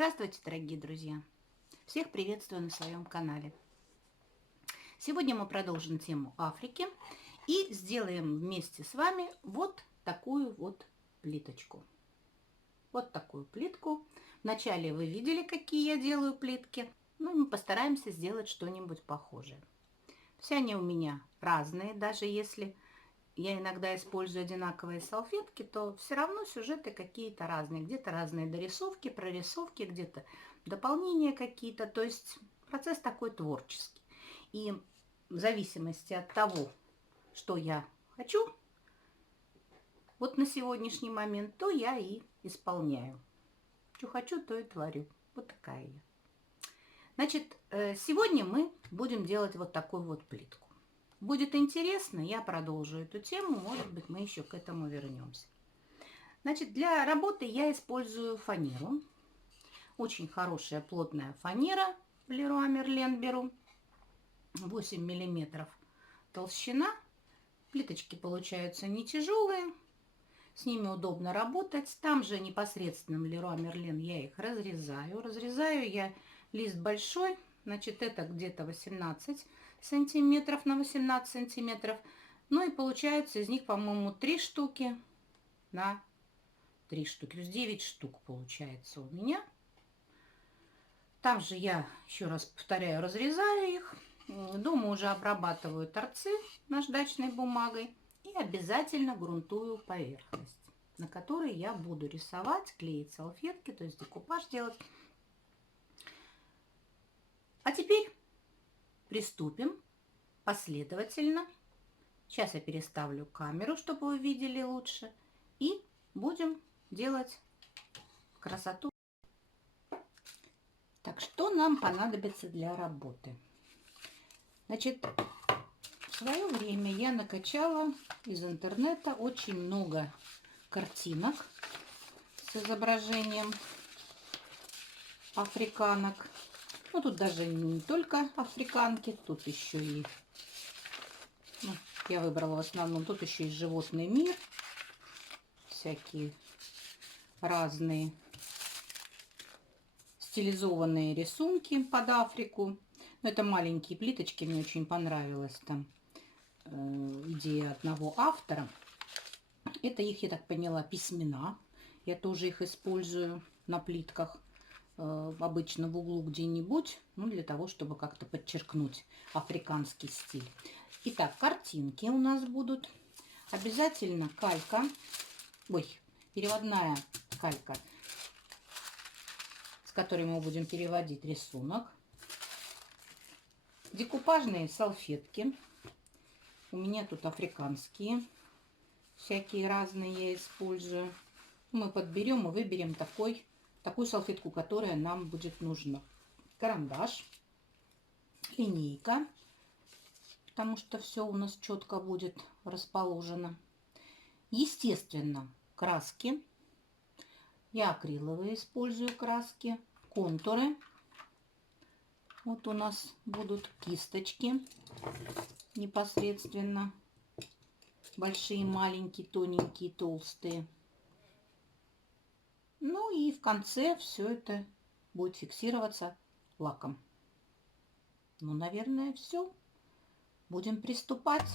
Здравствуйте, дорогие друзья! Всех приветствую на своем канале. Сегодня мы продолжим тему Африки и сделаем вместе с вами вот такую вот плиточку. Вот такую плитку. Вначале вы видели, какие я делаю плитки. Ну, мы постараемся сделать что-нибудь похожее. Все они у меня разные, даже если я иногда использую одинаковые салфетки, то все равно сюжеты какие-то разные. Где-то разные дорисовки, прорисовки, где-то дополнения какие-то. То есть процесс такой творческий. И в зависимости от того, что я хочу, вот на сегодняшний момент, то я и исполняю. Что хочу, то и творю. Вот такая я. Значит, сегодня мы будем делать вот такую вот плитку. Будет интересно, я продолжу эту тему, может быть, мы еще к этому вернемся. Значит, для работы я использую фанеру. Очень хорошая плотная фанера Leroy Merlin беру. 8 миллиметров толщина. Плиточки получаются не тяжелые, с ними удобно работать. Там же непосредственно Leroy Merlin я их разрезаю. Разрезаю я лист большой, значит, это где-то 18 сантиметров на 18 сантиметров. Ну и получается из них, по-моему, 3 штуки на 3 штуки. То есть 9 штук получается у меня. Там же я, еще раз повторяю, разрезаю их. Дома уже обрабатываю торцы наждачной бумагой. И обязательно грунтую поверхность, на которой я буду рисовать, клеить салфетки, то есть декупаж делать. А теперь приступим последовательно. Сейчас я переставлю камеру, чтобы вы видели лучше. И будем делать красоту. Так, что нам понадобится для работы? Значит, в свое время я накачала из интернета очень много картинок с изображением африканок. Ну, тут даже не только африканки, тут еще и, ну, я выбрала в основном, тут еще и животный мир, всякие разные стилизованные рисунки под Африку. Но это маленькие плиточки, мне очень понравилась там идея одного автора. Это их, я так поняла, письмена. Я тоже их использую на плитках. Обычно в углу где-нибудь, ну, для того, чтобы как-то подчеркнуть африканский стиль. Итак, картинки у нас будут. Обязательно калька, переводная калька, с которой мы будем переводить рисунок. Декупажные салфетки. У меня тут африканские, всякие разные я использую. Мы подберем и выберем такую салфетку, которая нам будет нужна. Карандаш, линейка, потому что все у нас четко будет расположено. Естественно, краски. Я акриловые использую краски, контуры. Вот у нас будут кисточки непосредственно. Большие, маленькие, тоненькие, толстые. Ну и в конце все это будет фиксироваться лаком. Ну, наверное, все. Будем приступать.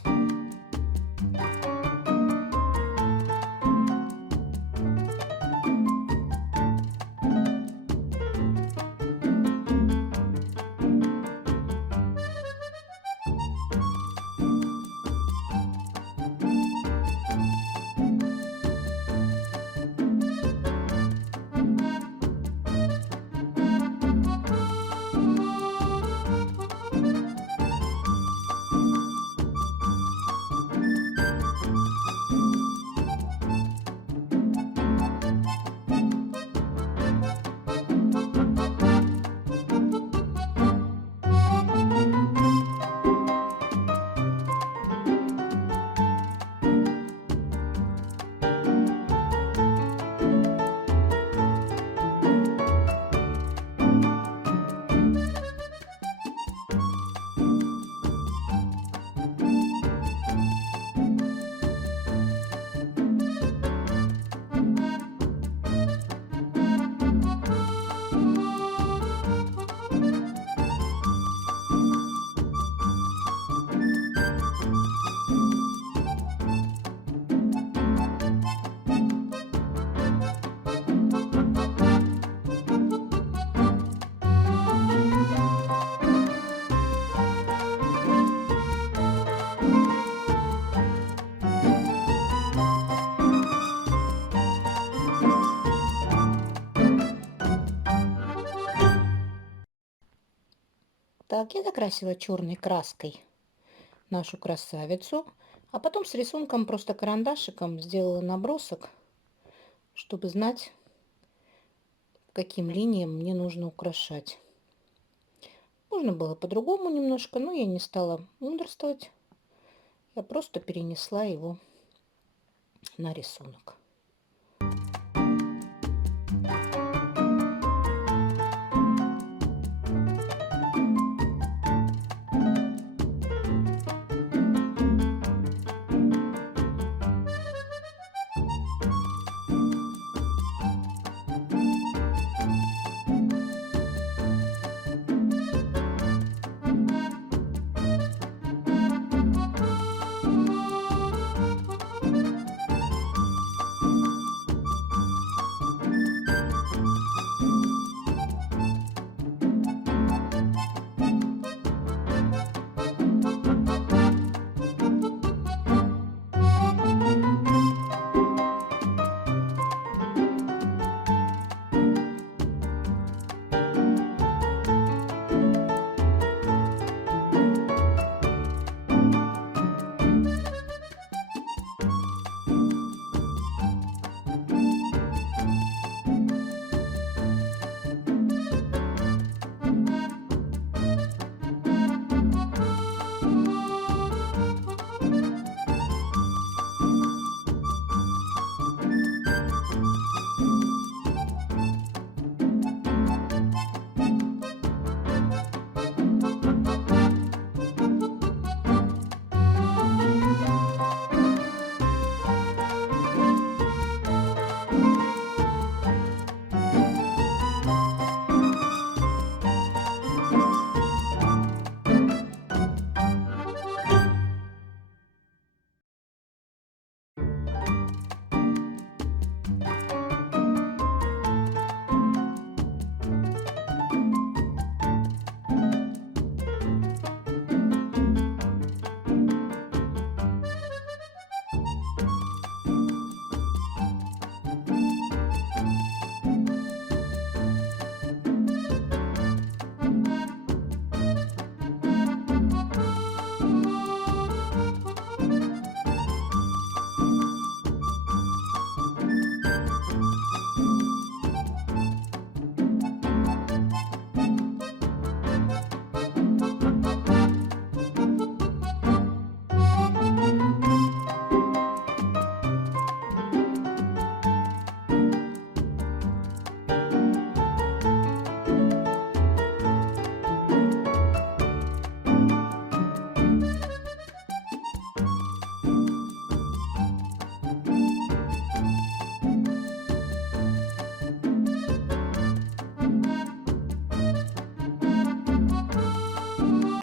Так, я закрасила черной краской нашу красавицу, а потом с рисунком просто карандашиком сделала набросок, чтобы знать, каким линиям мне нужно украшать. Можно было по-другому немножко, но я не стала мудрствовать. Я просто перенесла его на рисунок.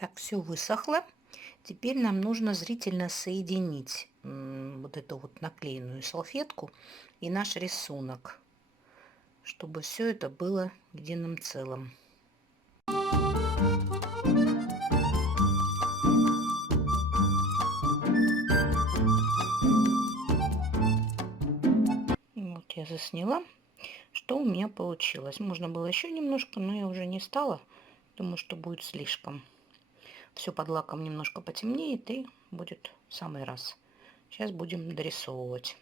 Так, все высохло. Теперь нам нужно зрительно соединить вот эту вот наклеенную салфетку и наш рисунок, чтобы все это было единым целым. Вот я засняла, что у меня получилось. Можно было еще немножко, но я уже не стала. Думаю, что будет слишком. Все под лаком немножко потемнеет и будет в самый раз. Сейчас будем дорисовывать.